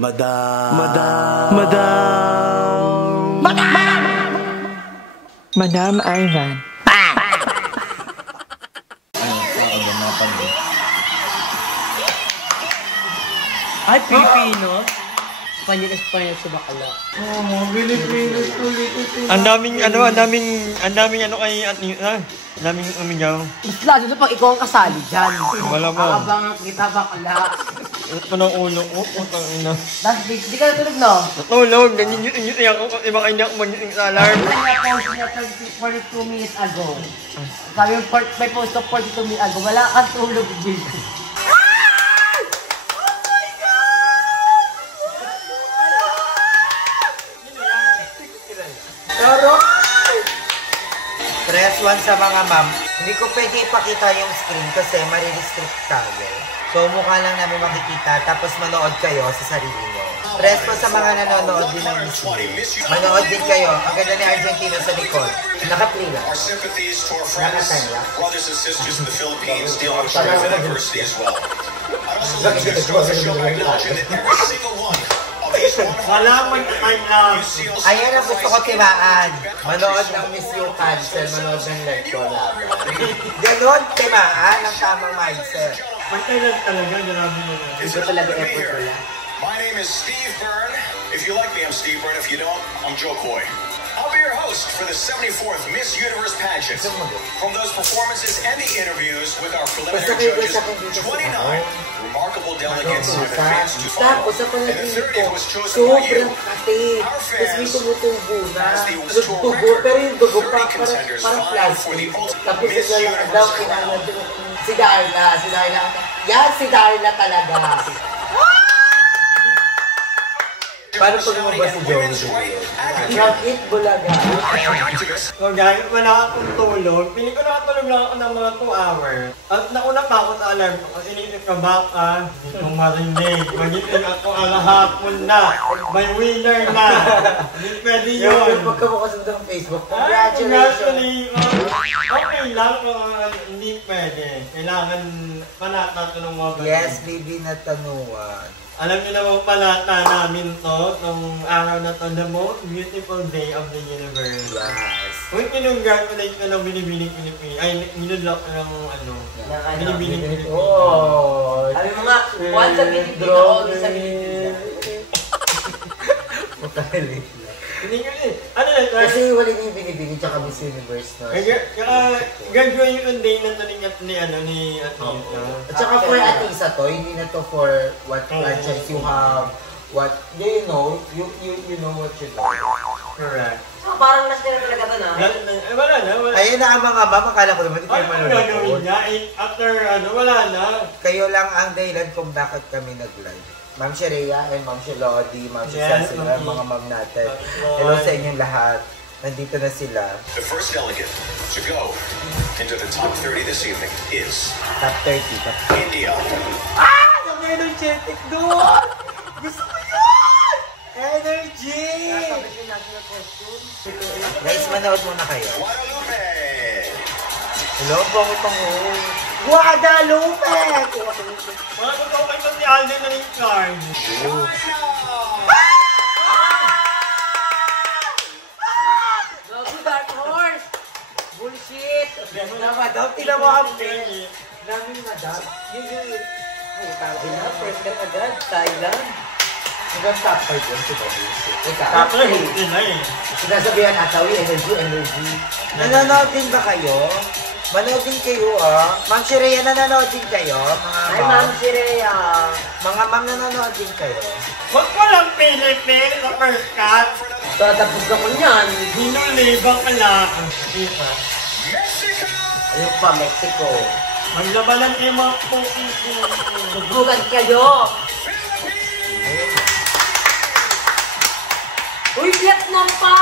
Madam. Madam Ivan. Ay, Pilipino? Espanyol sa bakala. Oh, Pilipinas ulit. Ang daming umigaw. Mas lalo na pag ikaw ang kasali dyan. Wala mo. Abangan kita bakala. Ito ng ulo ko. Putang ina. Di ka natulog, no? Natulog. Nanyutin ako kasi baka hindi ako manyutin sa alarm. May post na 42 minutes ago. Sabi yung may post of 42 minutes ago. Wala kang tulog, Jill. Press 1 sa mga ma'am. Hindi ko pwede ipakita yung screen kasi marirestrict tayo. So mukha lang namin makikita tapos manood kayo sa sarili nyo. Press 1 sa mga nanonood din ng Miss U. Manood din kayo. Ang ganda ni Argentina sa likod. Naka-play lang. Naka-time lang. Brothers and sisters in the Philippines dealing with adversity as well. I'd also like to start the show by acknowledging that every single one of these Wala mo yung time lang. Ayan ang gusto ko timaan. Manood ng Miss U cancel. Manood ng live ko lang. Ganon, timaan ang tamang mindset. Magkailan talaga, grabe mo na. Iba talaga effort wala. My name is Steve Byrne. If you like me, I'm Steve Byrne. If you don't, I'm Joe Coy. I'll be your host for the 74th Miss Universe pageant. From those performances and the interviews with our preliminary judges, 29 remarkable delegates have advanced to final. And the 30th was chosen by you, our fans, as the tour record. 30 contenders vying for the ultimate Miss Universe crown. Si Darla. Yan, si Darla talaga. Paano pag lumabas si Joey? Rocket Bulaga. So guys, wala akong tulog. Piling ko nakatulog lang ako ng mga 2 hours. At nauna pa ako sa alarm ko kasi inisip ko baka hindi kong marinig. Magiting ako hapon na. May winner na. Hindi pwede yun. Yung pagkabukas mo ng Facebook, Congratulations! Okay lang kung hindi pwede. Kailangan panata ito ng mga ganun. Yes, baby na tanuan. Alam niyo naman panata namin to, nung araw na to, the most beautiful day of the universe. Yes. Uy, pinong-congratulate ko ng binibining Pilipino. Ay, minudlock ko ng binibining Pilipino. Oh! Sabi mo nga, once sa Pilipino, always sa Pilipino. Makalit. Hindi ko eh. Ano lang, Kasi wala niyo yung binibini tsaka Miss Universe na. kaya graduate yung day na to ni Atisa. At saka for Atisa to, hindi na to for what franchise you have, what, you know what you know. Correct. So, parang mas nila talaga ito na. Wala na. Ayun na ang mga ma'am, akala ko naman, hindi kayo Ano gagawin manonood. niya? After wala na. Kayo lang ang dahilan kung bakit kami nag-live. Ma'am Sherea and Ma'am Shelody, Ma'am Cecilia, mga ma'am natin. Hello sa inyong lahat. Nandito na sila. The first delegate to go into the top 30 this evening is Top 30. India. Yung energetic doon! Gusto ko yun! Energy! Guys, manood muna kayo. Guadalupe. Hello, bango-bango. Guadalupe! Mga totoo kayo si Alden na yung card. Gago, Dark Horse! Bullshit! Madam, tinan mo ang pin. Namin madam. Yun. Ay, sabi na, first cut agad. Thailand. Hanggang top 5 yun si Bobby. Tapos hindi na eh. Sinasabihan atawi, energy. Nanonood din ba kayo? Manood din kayo Ma'am Sherea, nanonood din kayo? Ay, Ma'am Sherea. Mga ma'am, nanonood din kayo? Huwag mo lang Philippines sa first cut. Tatapos ako niyan. Hinulibang ka lang. Diba? Ayun pa, Mexico. Maglabanan kayo mga puki. Subugan kayo. Uy, Vietnam pa!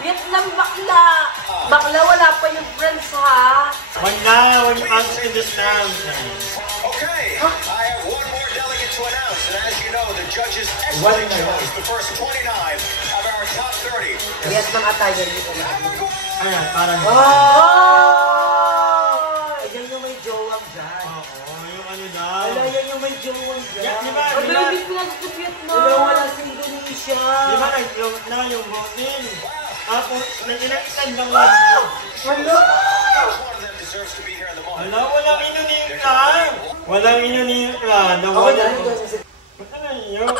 Vietnam bakla! Bakla, wala pa yung friends, ha? Wala ang Vietnam. Okay, I have one more delegate to announce, and as you know, the judges actually chose the first 29 of our top 30. Vietnam at tayo dito na. Ayan, parang... Oh! Ayan yung may jowang dyan. Oo, yung ano daw. Ala, yan yung may jowang Yeah, di ba? Ang baby ko lang sa Vietnam. Wala sa Indonesia. Di ba nag-float na yung botin? Tapos, nag-inextend lang yun. Wala! Each one of them deserves to be here in the moment. Wala, walang inunika. Walang inunika. Nawala. Ba't na yun?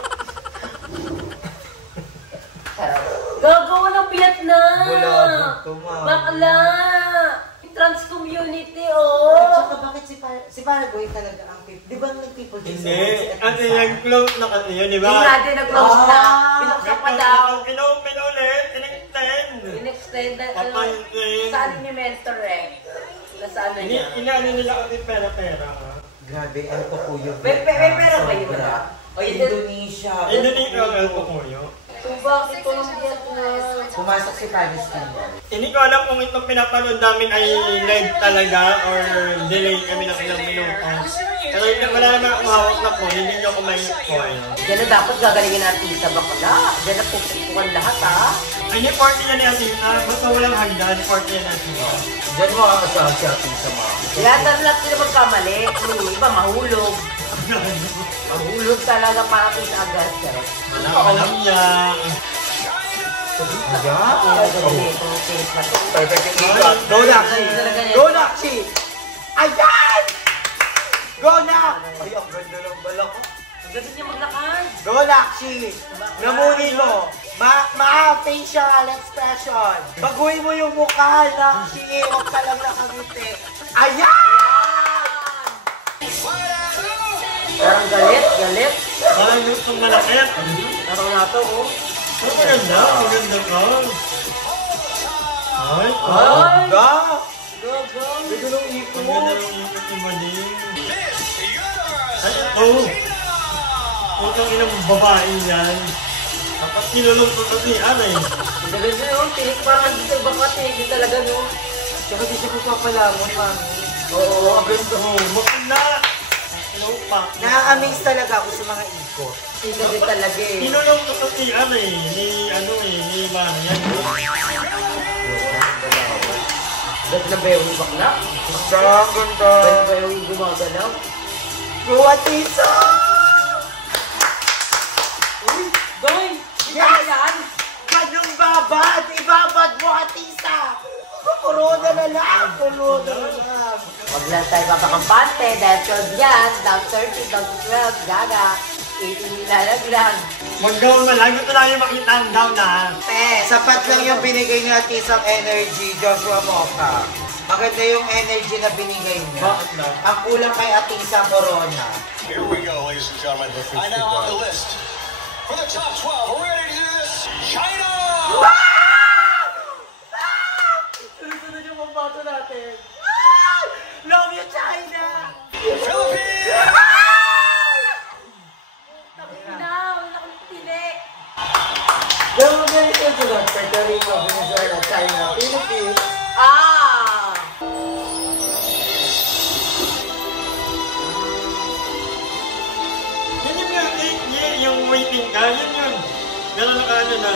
Gagawa ng Vietnam. Wala dito, ma'am. Bakla. Trans community, At oh. saka bakit si Paraguay talaga ang people? Di ba ang people din Hindi. Kasi nag-float na kasi yun, di Yung ba? natin nag-close na. Pinuksan pa daw. Pinopen ulit. In-extend. In-extend na, ano, Papansin. sa atin yung mentor eh. Nasa ano niya. Inaano nila kasi pera-pera. Grabe, ano pa po yung May pera ba yun? Sobra. O, yun- Indonesia. Indonesia ang po ko yun. Kung bakit ko ng Vietnam? Pumasok si Paris Kandal. Hindi ko alam kung itong pinapanood namin ay live talaga or delay kami ng ilang minuto. Pero wala naman akong hawak na po, hindi nyo ako may-point. Diyan na dapat gagalingin natin sa bakla. Diyan na pupukuhan lahat, ha? Ay, hindi 40 na ni Atita. Basta walang hagdan, 40 na Atita. Diyan mo ang asawa si Atisa, ma'am. Kaya lahat sila magkamali. Yung iba mahulog. Mahulog talaga para sa agad. Wala ka lang niya. Perfect yung ikot. Go, Nakshi! Go, Nakshi! Ayan! Go, Nak! Ay, ang ganda ng balak ko. Ang ganda niya maglakad. Go, Nakshi! Namuni mo. Facial expression. Baguhin mo yung mukha, Nakshi. Huwag ka lang nakangiti. Ayan! Parang galit, galit. Parang gustong malakit. Parang nato, oh. Ang maganda, maganda ka. Ay, Ay! Ga! Go, go. Ganda ng ikot. ang ganda ng ikot ni Maling. Miss Universe! Ay, ito. Itong ilang babae yan. Tapos nilulungkot ko si Aray. Ang ganda niya, oh. Tinik parang dito bakat, eh. Hindi talaga, no? Tsaka di siya magpapalamon, mami. Oo, ang ganda. Oh, makina. Hello, pa. Na-amaze talaga ako sa mga ikot. Ang ganda talaga, eh. Nilulungkot ko si Aray. Ni Marian. Ganda ba yung bakla? Ganda, ganda. Ganda ba yung gumagalaw? Go, Atisa! Goy! Yes! Yan! Ganong babad! Ibabad mo, Atisa! Corona na lang! Corona na lang! Huwag lang tayo papakampante dahil 12 yan, down 30, down to 12, gaga. 18 nilalaglag. Mag-down na lang. Ito lang yung makita ang down na. Sapat lang yung binigay ni Atisang energy, Joshua Mocha. Maganda yung energy na binigay niya. Bakit na? Ang kulang kay Atisa, Corona. Here we go, ladies and gentlemen. I now have the list. For the top 12, we're ready to do this. China! Sunod yung pambato natin. Love you, China! Philippines! Na, wala akong tinik. Gawin mo ito doon. Puerto Rico, Venezuela, China, Philippines. Ah! Yun yung waiting ka. Yun. Gano'n na kaano na.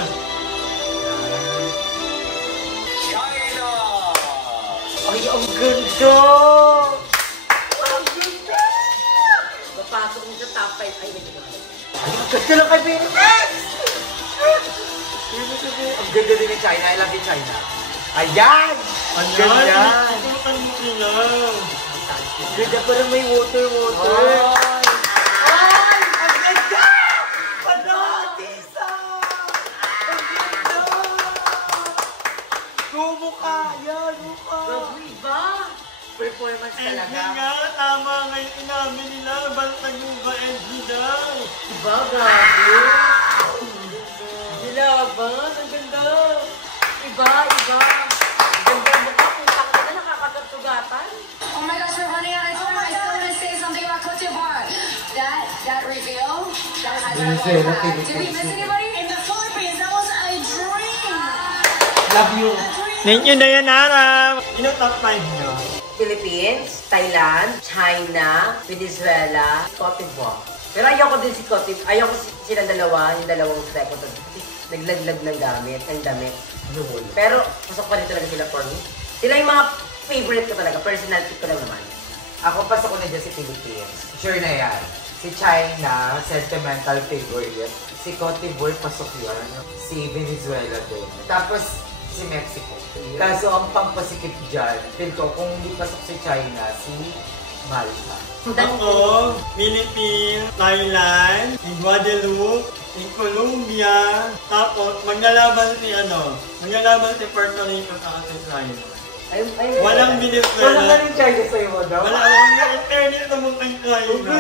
China! Ay, ang ganda! Ang ganda! Papasok mo sa top 5. Ay, hindi ko. Ay, ang ganda lang kay Philippines! Ang ganda din ni China. I love you, China. Ayan! Ang ganda! Ikutan mo sila. Ang ganda pa rin may water. Ay! Ang ganda! Ano, Tisa? Ang ganda! Mukha! Yan, mukha! Iba? Performance NG talaga. nga, tama ngayon inamin nila. Bantag mo ba NG daw? Iba, grabe. Dilaban, ang ganda. Iba. Ang ganda mo ka. Kung takot na nakakatugatan. Oh my gosh, we're running out of time. I still want to say something about Cote d'Ivoire. That reveal, that has our heart. Did we miss anybody? In the Philippines, that was a dream. Love you! Thank you, Dayanara. Sino top 5 nyo? Philippines, Thailand, China, Venezuela, Cote d'Ivoire. Pero ayoko din si Cote d'Ivoire. Ayoko silang dalawa, yung dalawang second. Kasi naglaglag ng damit. Pero pasok pa rin talaga sila for me. Sila yung mga favorite ko talaga. Personality ko lang naman. Ako pasok ko na dyan si Philippines. Sure na yan. Si China, sentimental favorite. Si Cote d'Ivoire, pasok yan. Si Venezuela din. Tapos, si Mexico. Kaso ang pampasikip dyan, feel ko, kung hindi pasok si China, si Malta. Ako, Philippines, Thailand, Guadeloupe, Colombia, tapos maglalaban si Puerto Rico sa ating China. Walang Venezuela. Wala ka rin China sa'yo mo daw? Wala akong internet naman kay China.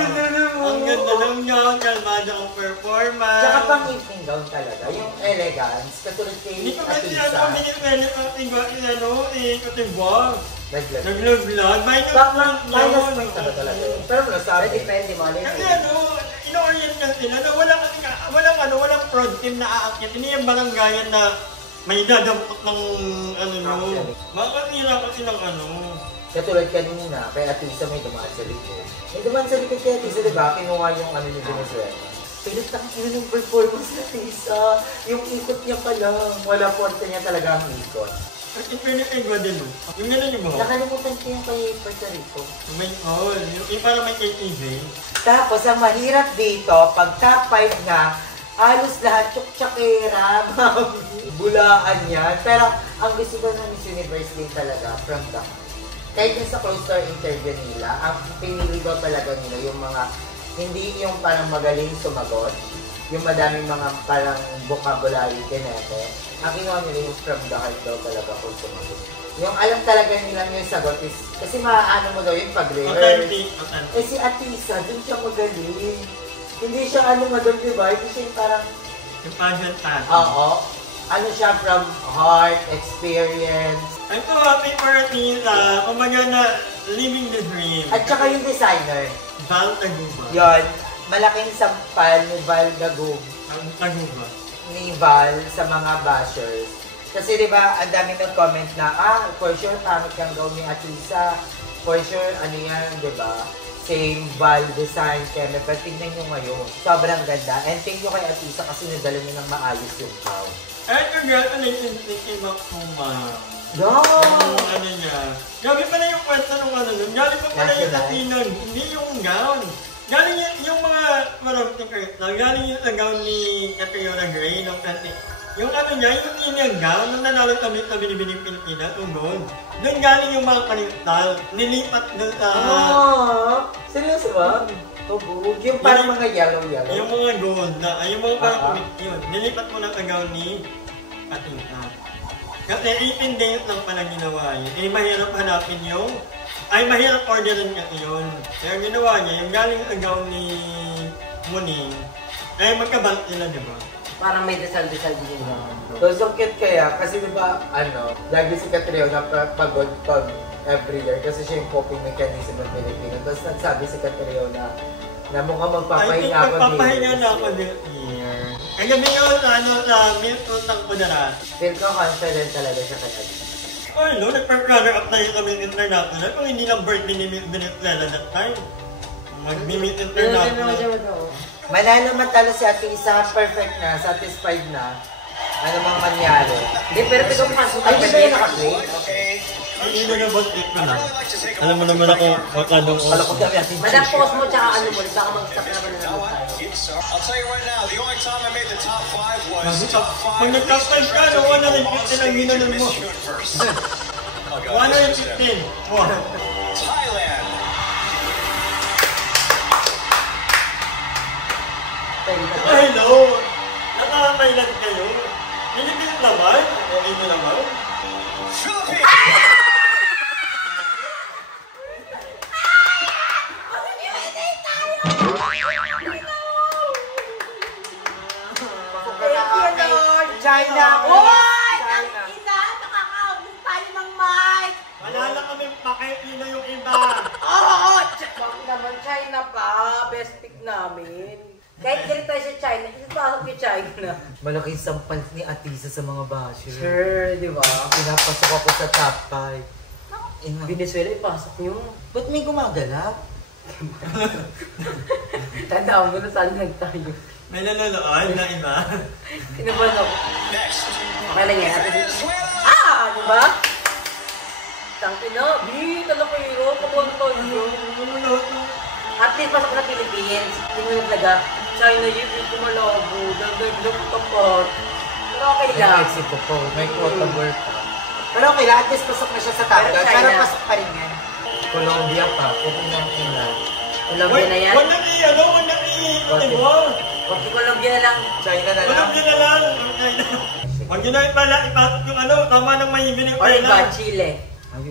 Ang ganda lang niya, kalmada ang performance. Tsaka pang evening gown talaga, yung elegance, katulad kay Hindi ko kasi Atisa. Venezuela sa ating Cote d'Ivoire. Naglag. Naglag. Minus point na talaga yun. Pero nasabi. Depende mo. Kasi ino-orient ka sila na walang prod team na aakyat. Hindi yung baranggayan na may dadampot ng makakasira kasi ng Katulad kanina, kay Atisa may dumaan sa likod. May dumaan sa likod kay Atisa, diba? Kinuha yung ni Venezuela. Pinatang yun yung performance na Atisa. Yung ikot niya pala. Wala porta niya talaga ang ikot. At internet ay Guadeloupe. Yung gano'n yung buhok. Nakalimutan ko yung kay Puerto Rico. Yung parang may KTV. Tapos, ang mahirap dito, pag top 5 nga, halos lahat tsak-tsakera, bulaan yan. Pero, ang gusto ko ng Miss Universe din talaga, from the heart. Kahit yung sa close door interview nila, ang pinili ko talaga nila yung mga, hindi yung parang magaling sumagot, yung madaming mga parang vocabulary kinete. Ang kinuha nila yung from the heart daw talaga kung sumagot. Yung alam talaga nila yung sagot is, kasi maaano mo daw yung pag-rehearse. Eh si Atisa, dun siya magaling. Hindi siya madam, diba? Hindi siya yung parang... Yung pageant pageant. Oo. Ano siya from heart, experience. Ito, happy for Atisa. Kumbaga na living the dream. At saka yung designer. Val Taguba. Yon, malaking sampal ni Val Taguba. Ni Val sa mga bashers. Kasi diba, ang dami nag-comment na, for sure, pangit kang gawin ni Atisa. For sure, yan, diba? Same Val design, keme. Pero tingnan nyo ngayon, sobrang ganda. And thank you kay Atisa kasi nadala niya ng maayos yung gown. Ay, congratulations ko, ma'am. Yeah! Niya. Gabi pala yung kwento nung nun. Galing pa pala yung Latinon, hindi yung gown. Galing yung mga maraming curtain. Galing yung sa gown ni Catriona Gray ng Penti. Yung niya, yung inyang gown, nung nanalo kami sa Binibining Pilipinas, gold. Doon galing yung mga karistal. Nilipat doon sa... Seryoso ba? Tubog. Yung parang mga yellow. Yung mga gold na, yung mga parang kumit yun. Nilipat mo na sa gown ni Katinta. Kasi 18 days lang pala ginawa yun. Eh, mahirap hanapin yung... mahirap orderin kasi yun. Kaya ginawa niya, yung galing sa gown ni Muning, magkabalik nila, diba? Parang may desal-desal din yun. So cute kaya, kasi diba, lagi si Catriona pagod pag every year, kasi siya yung coping mechanism ng Pilipino. Tapos nagsabi si Catriona na mukhang magpapahinga ako din. Magpapahinga na ako din year. Kaya gabi yun, sa Milton ng Kudarat. Feel ko confident talaga siya kay Atisa. Nagpa-runner up tayo kami international. Kung hindi lang birthday ni Miss Venezuela that time. Mag-meet international. Manalo matalo si Atisa, perfect na, satisfied na. Ano mang mangyari. Hindi, pero ito pasok. Ay, di ba yung naka-play? Hindi na nabot trip ko na. Alam mo naman ako, magkadong oras. Madam, pause mo tsaka baka mag-stop na naman na tayo. I'll tell you right now, the only time I made the top 5 was top 5 Pag nag-top 5 ka, no, 115 ang ginanong mo. 115. Thailand. Hello! Nakakailan kayo? Pilipinas naman? Okay mo naman? Philippines. China! Hoy! Ang ina! Nakakaabot tayo ng mic! Wala lang kami pakipino yung iba. Oo! Bakit naman China pa? Best pick namin. Kahit galit tayo sa China, ipasok yung China. Malaking sampal ni Atisa sa mga bashers. Sure, di ba? Pinapasok ako sa top 5. Venezuela, ipasok nyo. Ba't may gumagala? Tandaan mo na saan tayo. May nanonood na iba. Kinabahan ako. Next. Okay lang yan. Di ba? Tangki na. Talaga hero. Papunta tayo. At least pasok na Philippines. Hindi mo naglaga. China, yun yung kumalabo. Dagdag kapot. Pero okay lang. Mexico po. May quota work pa. Pero okay lang. At least pasok na siya sa top 12. Pero pasok pa rin yan. Colombia pa. Pupunang ina. Colombia na yan. Wag na diba? Wag yung Colombia na lang. China na lang. Colombia na lang. Wag yun na pala, ipasok yung tama ng mahimbi ng Or pera. iba, Chile.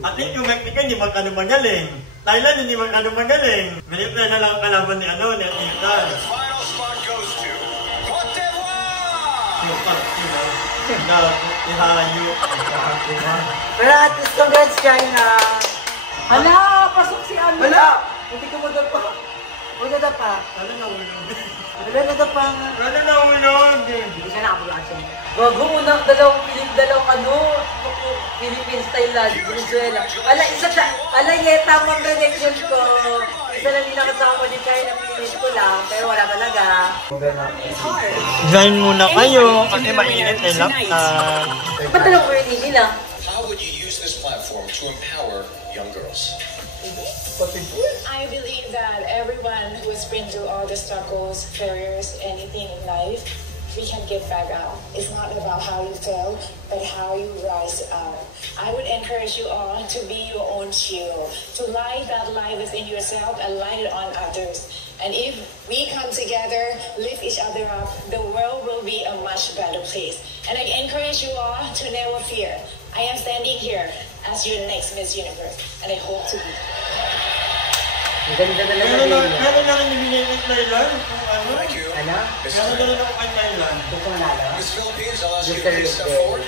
At least yung Mexico hindi magkano magaling. Thailand hindi magkano magaling. Ganito na lang ang kalaban ni The Anita. final spot goes to Cote d'Ivoire! Ihayo. Pero at least congrats, China. Hala! Pasok si Ano! Wala! Hindi ka madapa. Madapa. Ano nahulog? Wala nadapa nga. Ano nahulog? Hindi siya nakapulaan siya. Bago unang dalawang Philippines, Thailand, Venezuela. Ala, yeta ang prediction ko. Isa lang din nakasama ko ni China, Philippines ko lang, pero wala talaga. Join muna kayo kasi mainit na laptop. Ba't talaga ko yun nila? How would you use this platform to empower young girls? I believe that everyone who has been through all the struggles, failures, anything in life, we can get back up. It's not about how you fail, but how you rise up. I would encourage you all to be your own shield, to light that light within yourself and light it on others. And if we come together, lift each other up, the world will be a much better place. And I encourage you all to never fear. I am standing here as your next Miss Universe, and I hope to be. Ang ganda na lang sabihin niya. Meron na rin ibigay ng Thailand. Thank you. Ano? Meron na rin ako kay Thailand. Gusto mo lalo? Miss Philippines, I'll ask you to Mr. please step Mr. forward.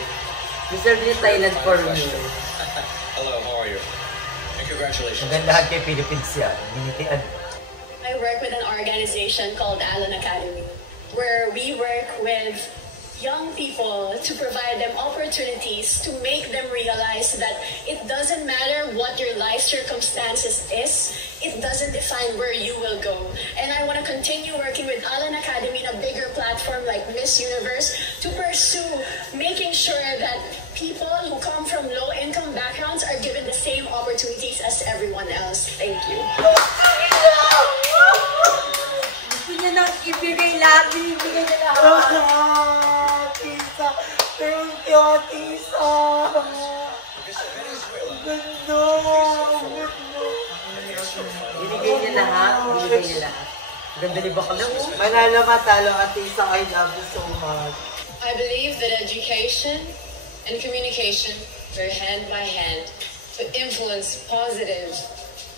Mr. This Thailand for me. Hello, how are you? And congratulations. Hanggang lahat kay Philippines yan. Binitian. I work with an organization called Allen Academy, where we work with young people to provide them opportunities to make them realize that it doesn't matter what your life circumstances is, it doesn't define where you will go. And I want to continue working with Allen Academy in a bigger platform like Miss Universe to pursue making sure that people who come from low-income backgrounds are given the same opportunities as everyone else. Thank you. Gusto niya nang ibigay lahat, binibigay niya lahat. Tisa! Thank you, Tisa! Ganda! Binigay niya lahat, binigay niya lahat. Ganda ni Bakla mo. Manalo matalo at Tisa, I love you so much. I believe that education and communication go hand by hand to influence positive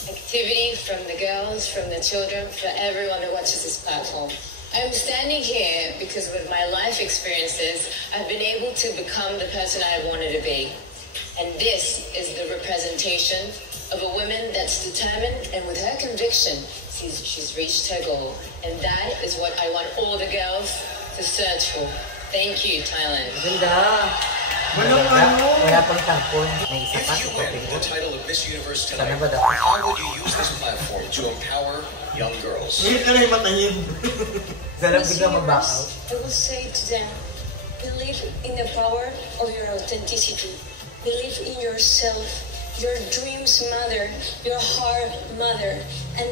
activity from the girls, from the children, for everyone that watches this platform. I'm standing here because with my life experiences, I've been able to become the person I wanted to be. And this is the representation of a woman that's determined and with her conviction, she's reached her goal. And that is what I want all the girls to search for. Thank you, Thailand. Ganda. Wala pang tampon. May isa pa If you sa win topic. the title of Miss Universe Sana tonight, ba daw? how would you use this platform to empower young girls? Hindi ka na yung matayin. Sana Miss biglang mag-back Universe, out. I will say to them, believe in the power of your authenticity. Believe in yourself, your dreams mother, your heart mother, and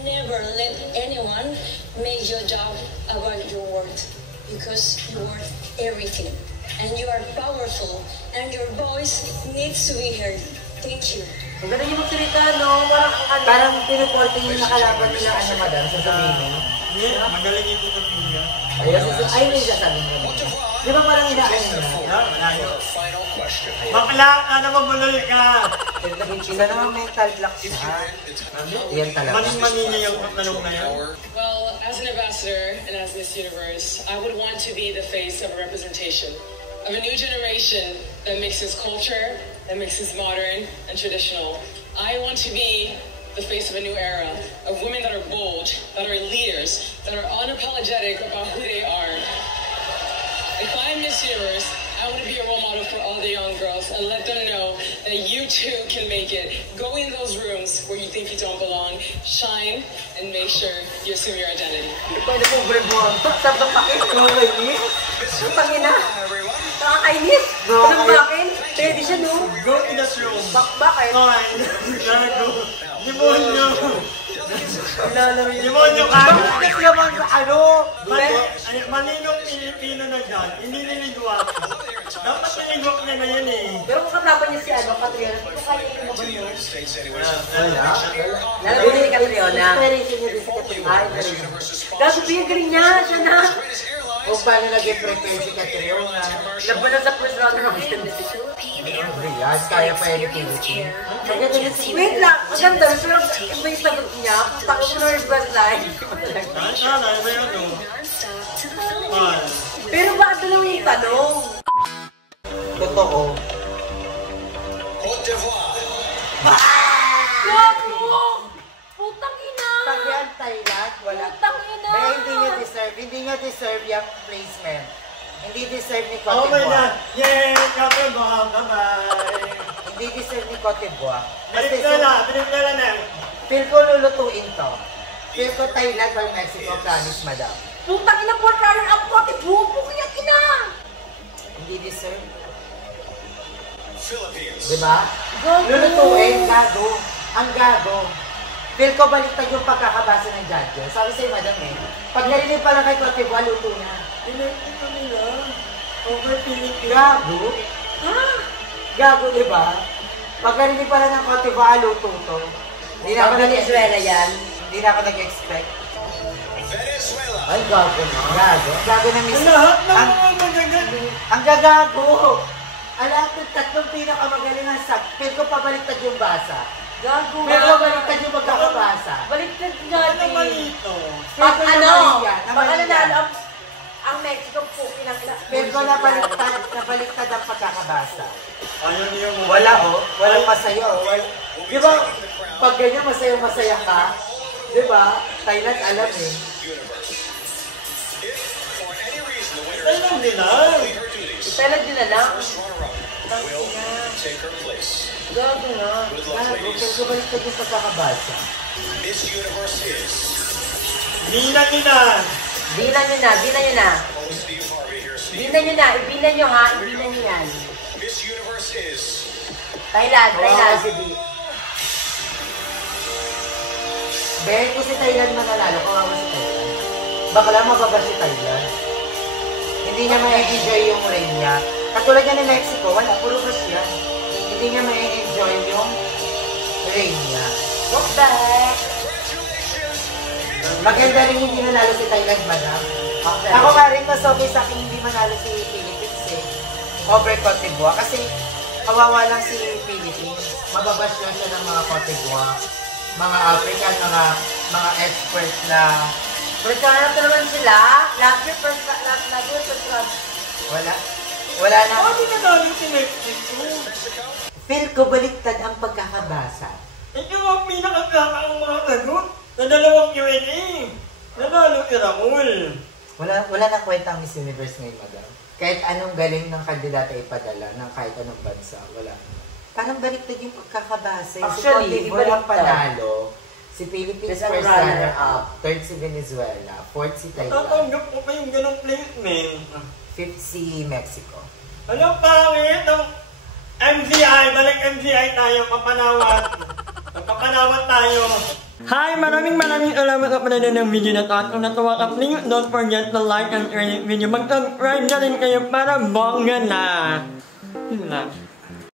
never let anyone make your doubt about your worth, because you're worth everything. And you are powerful, and your voice needs to be heard. Thank you. Ang ganda niyo magsalita, no? Parang pinuporte yung nakalaban nila, ano madam, sa sabihin. Hindi, magaling yung tutupinya. Ayun yung sasabihin mo. Di ba parang inaayon nila? Our final question. Bakla, sana mabulol ka. Isa naman mental block If you siya. win the title, Yan talaga. Maning-mani niya yung tanong na yun. empower Well, as an ambassador and as Miss Universe, I would want to be the face of a representation of a new generation that mixes culture, that mixes modern and traditional. I want to be the face of a new era of women that are bold, that are leaders, that are unapologetic about who they are. If I'm Miss Universe, I want to be a role model for all the young girls and let them know that you too can make it. Go in those rooms where you think you don't belong, shine, and make sure you assume your identity. Pwede mo bread mo. Sarap ng pakin. Nakakainis. Ang pangina. everyone. Nakakainis. Anong bakin? Pwede siya, no? Go in that room. Bakit? Fine. Gago. Demonyo. Demonyo ka! Bakit naman ano? Maninong Pilipino na dyan, hindi niligwak. Dapat niligwak na yan eh. Pero kung katapan niya si Catriona, kung kaya yung mga yun. Wala. Lalagyan niya ni Catriona. Inspiration niya din si Catriona. Gago, pinagaling niya, siya na. Kung paano nag-prepare si Catriona. Laban na sa first round ng Riyaz, kaya pa yung Philippines. Wait lang, maganda. Pero iba yung sagot niya. Takot ko na yung best line. Sana, iba yun o. Pero bakit dalawa yung tanong? Totoo. Cote d'Ivoire. Gago! Putang ina! Pag yan, Thailand, wala. Putang ina! Kaya hindi niya deserve yung placement. Hindi deserve ni Cote Oh my God! d'Ivoire. Yay! Cote d'Ivoire! Bye-bye! Hindi deserve ni Cote d'Ivoire. Pinipila na! Feel ko lulutuin to. Feel ko Thailand or Mexico, promise, madam. Putang ina po, runner-up ko! Tibubo ko yung ina! Hindi deserve. Philippines. Diba? Lulutuin, gago. Ang gago. Feel ko baliktad yung pagkakabasa ng judges. Sabi sa'yo, madam eh. Pag narinig pa lang kay Cote d'Ivoire, luto na. Ito nila. Over Philippines. Gago. Gago, diba? Pag narinig pa lang ng Cote d'Ivoire, luto to. Hindi na ako Venezuela yan. Hindi na ako nag-expect. Venezuela. Ay, gago na. Gago. Gago na miss. Lahat ng mga magaganda. Ang gagago. Alam ko, tatlong pinakamagaling ang sak. Feel ko pabaliktad yung basa. Gago. Pero baliktad yung magkakabasa. Baliktad Ano natin. naman ito? Feel ko na mali yan. Baka nanalo ang Mexico po pinakla. Feel ko na baliktad ang pagkakabasa. Ayaw niyo mo. Wala oh. Walang masaya oh. Di ba? Pag ganyan masaya ka. Di ba? Thailand alam eh. If for any reason the winner Tayo lang din ah. her duties, Thailand din na lang. first runner-up will take her place. Gago nga. Good luck, Gago. Feel ladies. ko baliktad yung pagkakabasa. Miss Universe is Nina. Binan nyo na, binan nyo na. oh, Steve Harvey here. Steve. Binan nyo na, ibinan nyo ha, ibinan nyo yan. Miss Universe is Thailand. Si D. Dahil ko si Thailand manalalo, kawawa si Thailand. Baka lang mababa si Thailand. Hindi niya ma-enjoy yung reign niya. Katulad niya ni Mexico, wala, puro crush yan. Hindi niya ma-enjoy yung reign niya. What the heck? Maganda rin hindi nanalo si Thailand, madam. Ako nga rin, mas okay sa akin hindi manalo si Philippines eh. Over Cote d'Ivoire. Kasi kawawa lang si Philippines. Mababash lang siya ng mga Cote d'Ivoire. Mga African, mga expert na First round na naman sila. Last year, first round. wala na. Bakit nanalo si Mexico? Feel ko baliktad ang pagkakabasa. Ito ang pinakagakaang mga sagot na dalawang Q&A. Nanalo si Raul. Wala na kwenta ang Miss Universe ngayon, madam. Kahit anong galing ng kandidata ipadala ng kahit anong bansa, wala. Parang baliktad yung pagkakabasa. Actually, si Cote d'Ivoire ang baliktad. panalo. Si Philippines Yes, ang first runner-up. runner-up. Third si Venezuela. Fourth si Thailand. Tatanggap ko pa yung ganong placement. Fifth si Mexico. Ano pangit ng MCI? Balik MCI tayo, kapanawat. Magkapanawat tayo. Hi! Maraming salamat sa panonood ng video na to. At kung natuwa ka, please don't forget to like and share the video. Mag-subscribe na rin kayo para bongga na. Yun lang.